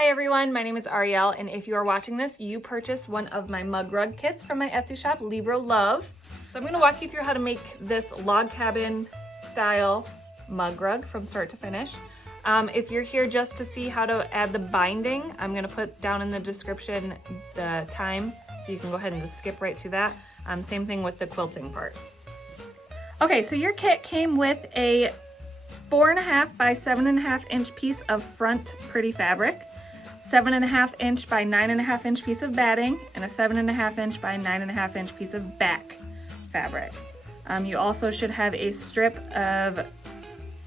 Hi everyone, my name is Ariel, and if you are watching this, you purchased one of my mug rug kits from my Etsy shop, Libro Love. So I'm going to walk you through how to make this log cabin style mug rug from start to finish. If you're here just to see how to add the binding, I'm going to put down in the description the time, so you can go ahead and just skip right to that. Same thing with the quilting part. Okay, so your kit came with a 4.5 by 7.5 inch piece of front pretty fabric, 7.5 inch by 9.5 inch piece of batting, and a 7.5 inch by 9.5 inch piece of back fabric. You also should have a strip of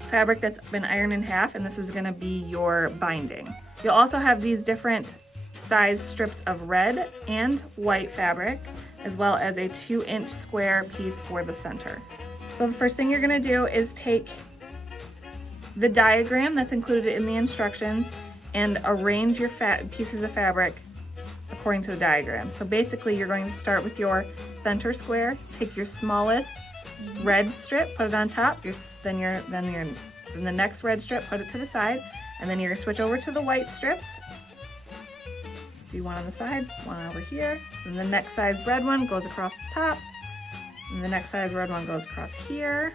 fabric that's been ironed in half, and this is going to be your binding. You'll also have these different size strips of red and white fabric, as well as a 2-inch square piece for the center. So the first thing you're going to do is take the diagram that's included in the instructions and arrange your pieces of fabric according to the diagram. So basically you're going to start with your center square, take your smallest red strip, put it on top, then the next red strip, put it to the side, and then you're going to switch over to the white strips. Do one on the side, one over here, and the next size red one goes across the top, and the next size red one goes across here,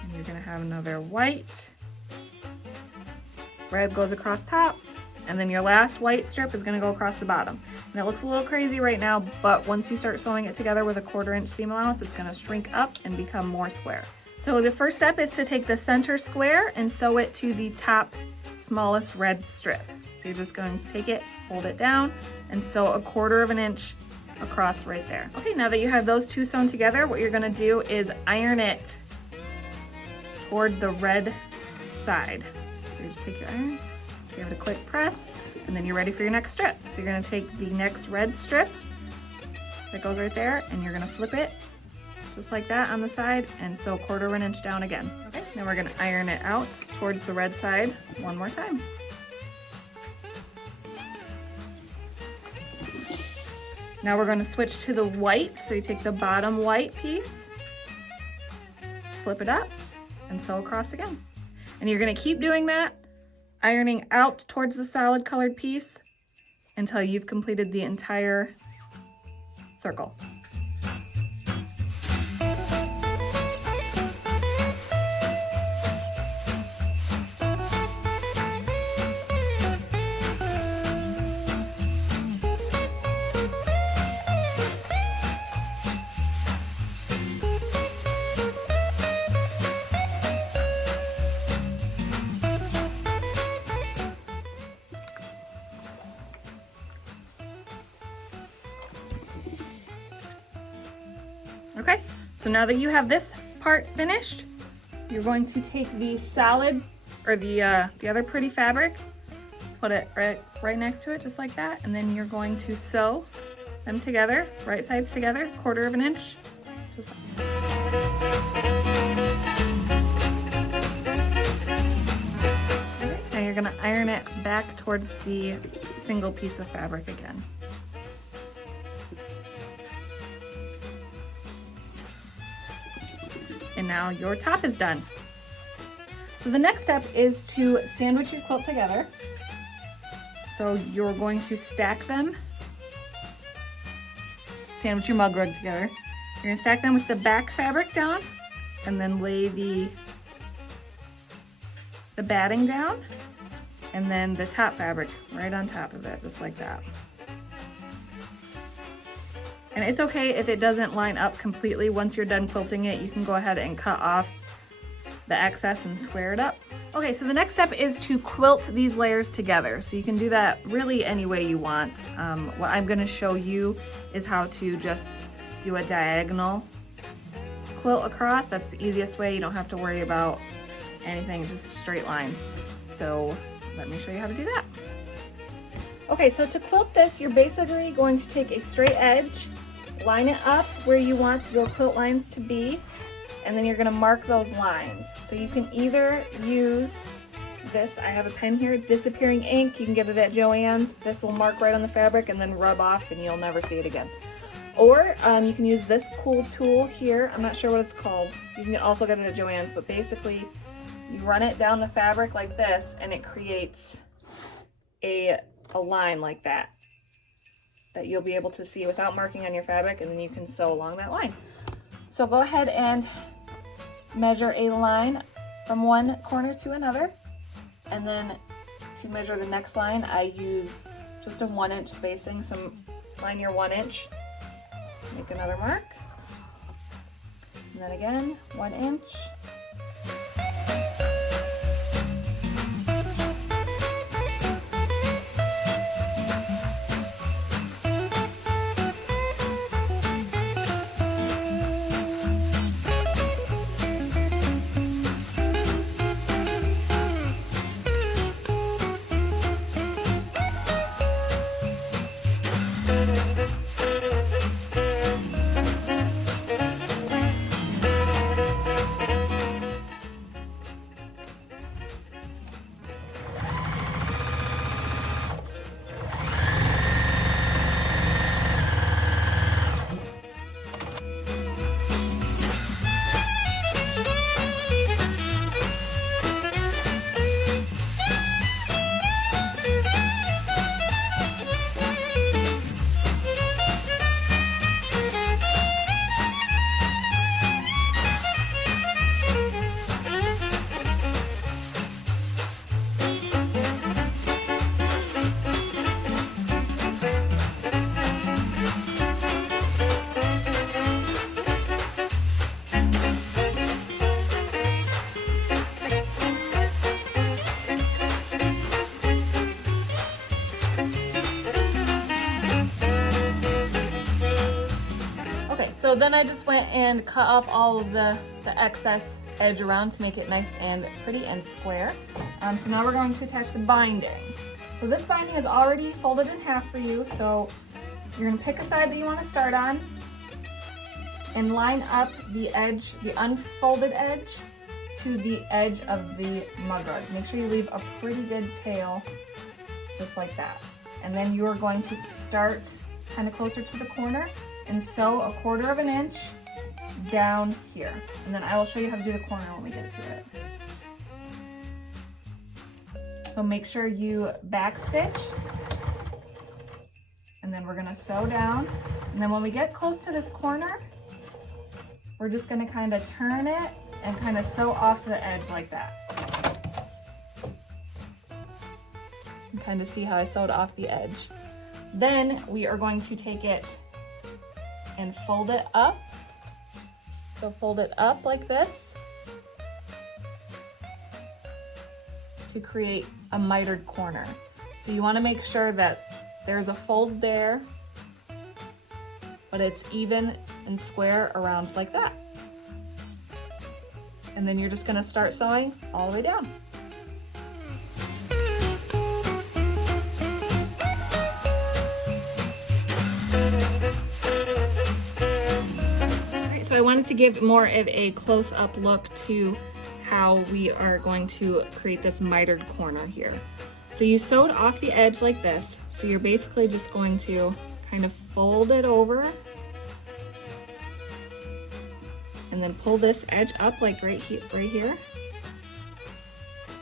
and you're going to have another white. Red goes across top, and then your last white strip is going to go across the bottom. And it looks a little crazy right now, but once you start sewing it together with a 1/4 inch seam allowance, it's going to shrink up and become more square. So the first step is to take the center square and sew it to the top smallest red strip. So you're just going to take it, hold it down, and sew a 1/4 inch across right there. Okay, now that you have those two sewn together, what you're going to do is iron it toward the red side. So you just take your iron, give it a quick press, and then you're ready for your next strip. So you're going to take the next red strip that goes right there, and you're going to flip it just like that on the side and sew 1/4 inch down again. Okay, now we're going to iron it out towards the red side one more time. Now we're going to switch to the white. So you take the bottom white piece, flip it up, and sew across again. And you're going to keep doing that, ironing out towards the solid colored piece until you've completed the entire circle. Okay, so now that you have this part finished, you're going to take the solid, or the other pretty fabric, put it right next to it, just like that, and then you're going to sew them together, right sides together, 1/4 inch. Just like okay, now you're gonna iron it back towards the single piece of fabric again. And now your top is done. So the next step is to sandwich your quilt together. So you're going to stack them, sandwich your mug rug together. You're gonna stack them with the back fabric down, and then lay the batting down, and then the top fabric right on top of it, just like that. And it's okay if it doesn't line up completely. Once you're done quilting it, you can go ahead and cut off the excess and square it up. Okay, so the next step is to quilt these layers together. So you can do that really any way you want. What I'm gonna show you is how to just do a diagonal quilt across. That's the easiest way. You don't have to worry about anything, just a straight line. So let me show you how to do that. Okay, so to quilt this, you're basically going to take a straight edge, line it up where you want your quilt lines to be, and then you're going to mark those lines. So you can either use this, I have a pen here, disappearing ink. You can get it at Joann's. This will mark right on the fabric and then rub off and you'll never see it again. Or you can use this cool tool here. I'm not sure what it's called. You can also get it at Joann's, but basically you run it down the fabric like this and it creates a line like that you'll be able to see without marking on your fabric, and then you can sew along that line. So go ahead and measure a line from one corner to another, and then to measure the next line I use just a 1 inch spacing. So line your 1 inch, make another mark, and then again 1 inch. So then I just went and cut off all of the excess edge around to make it nice and pretty and square. So now we're going to attach the binding. So this binding is already folded in half for you. So you're gonna pick a side that you wanna start on and line up the edge, the unfolded edge, to the edge of the mug rug. Make sure you leave a pretty good tail, just like that. And then you are going to start kind of closer to the corner and sew a 1/4 inch down here. And then I will show you how to do the corner when we get to it. So make sure you back stitch, and then we're gonna sew down. And then when we get close to this corner, we're just gonna kind of turn it and kind of sew off the edge like that. You can kind of see how I sewed off the edge. Then we are going to take it and fold it up. So fold it up like this to create a mitered corner. So you want to make sure that there's a fold there, but it's even and square around like that. And then you're just going to start sewing all the way down. So I wanted to give more of a close-up look to how we are going to create this mitered corner here. So you sewed off the edge like this. So you're basically just going to kind of fold it over and then pull this edge up like right here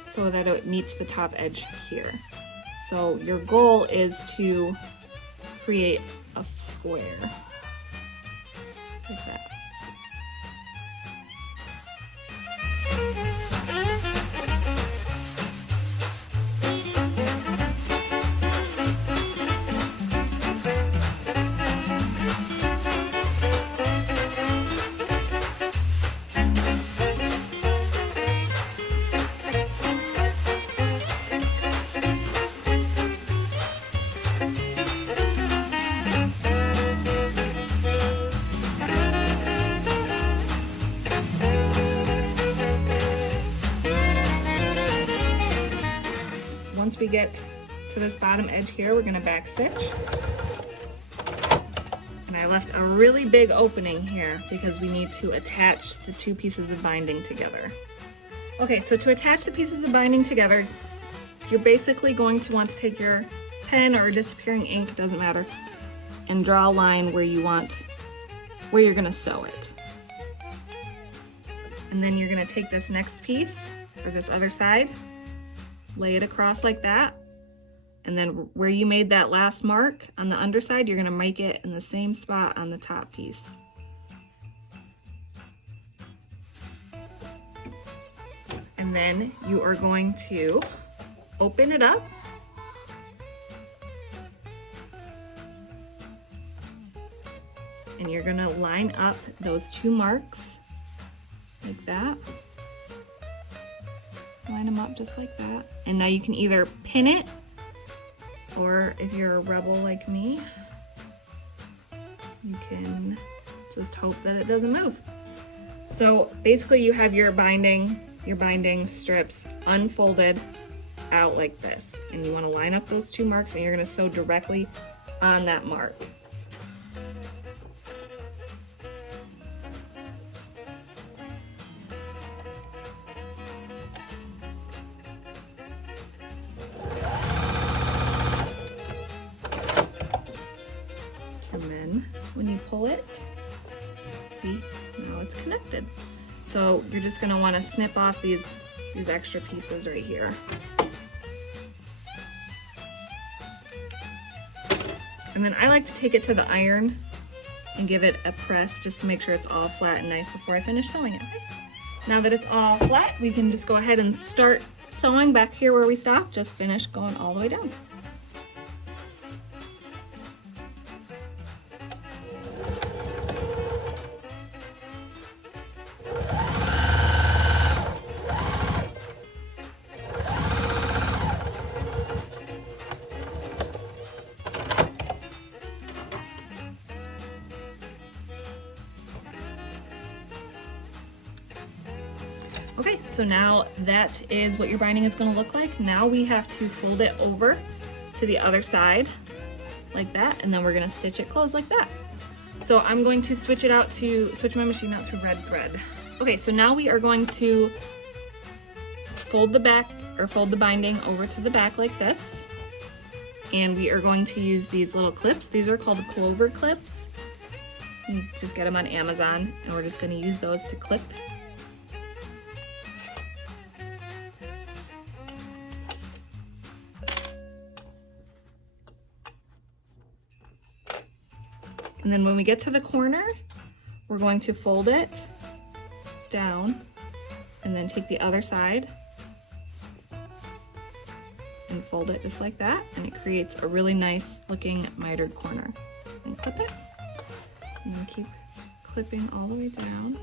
so that it meets the top edge here. So your goal is to create a square like that. Once we get to this bottom edge here, we're gonna back stitch. And I left a really big opening here because we need to attach the two pieces of binding together. Okay, so to attach the pieces of binding together, you're basically going to want to take your pen or disappearing ink, doesn't matter, and draw a line where you're gonna sew it. And then you're gonna take this next piece, or this other side, lay it across like that, And then where you made that last mark on the underside, you're gonna make it in the same spot on the top piece. And then you are going to open it up. And you're gonna line up those 2 marks like that. Line them up just like that. And now you can either pin it, or if you're a rebel like me, you can just hope that it doesn't move. So basically you have your binding strips unfolded out like this. And you wanna line up those 2 marks and you're gonna sew directly on that mark. And then when you pull it, see, now it's connected. So you're just gonna wanna snip off these extra pieces right here. And then I like to take it to the iron and give it a press just to make sure it's all flat and nice before I finish sewing it. Now that it's all flat, we can just go ahead and start sewing back here where we stopped, just finish going all the way down. Okay, so now that is what your binding is gonna look like. Now we have to fold it over to the other side like that, and then we're gonna stitch it closed like that. So I'm going to switch my machine out to red thread. Okay, so now we are going to fold the back, or fold the binding over to the back like this. And we are going to use these little clips. These are called Clover clips. You just get them on Amazon, and we're just gonna use those to clip. And then when we get to the corner, we're going to fold it down and then take the other side and fold it just like that. And it creates a really nice looking mitered corner. And clip it. And then keep clipping all the way down.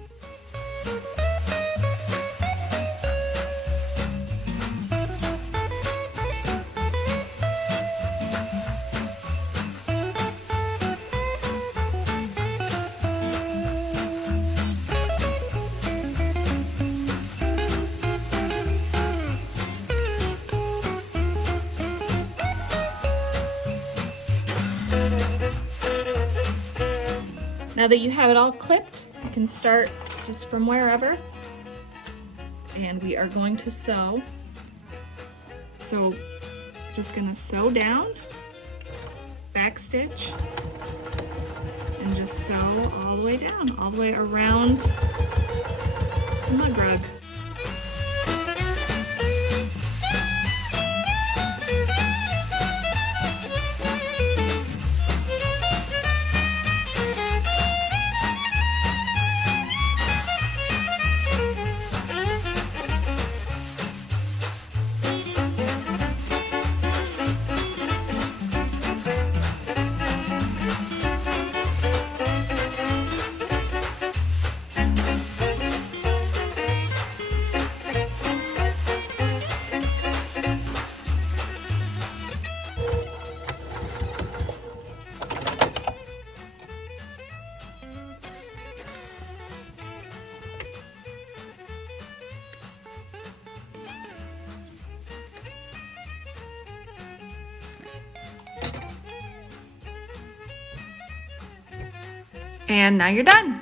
Now that you have it all clipped, you can start just from wherever. And we are going to sew. So just gonna sew down, back stitch, and just sew all the way down, all the way around the mug rug. And now you're done.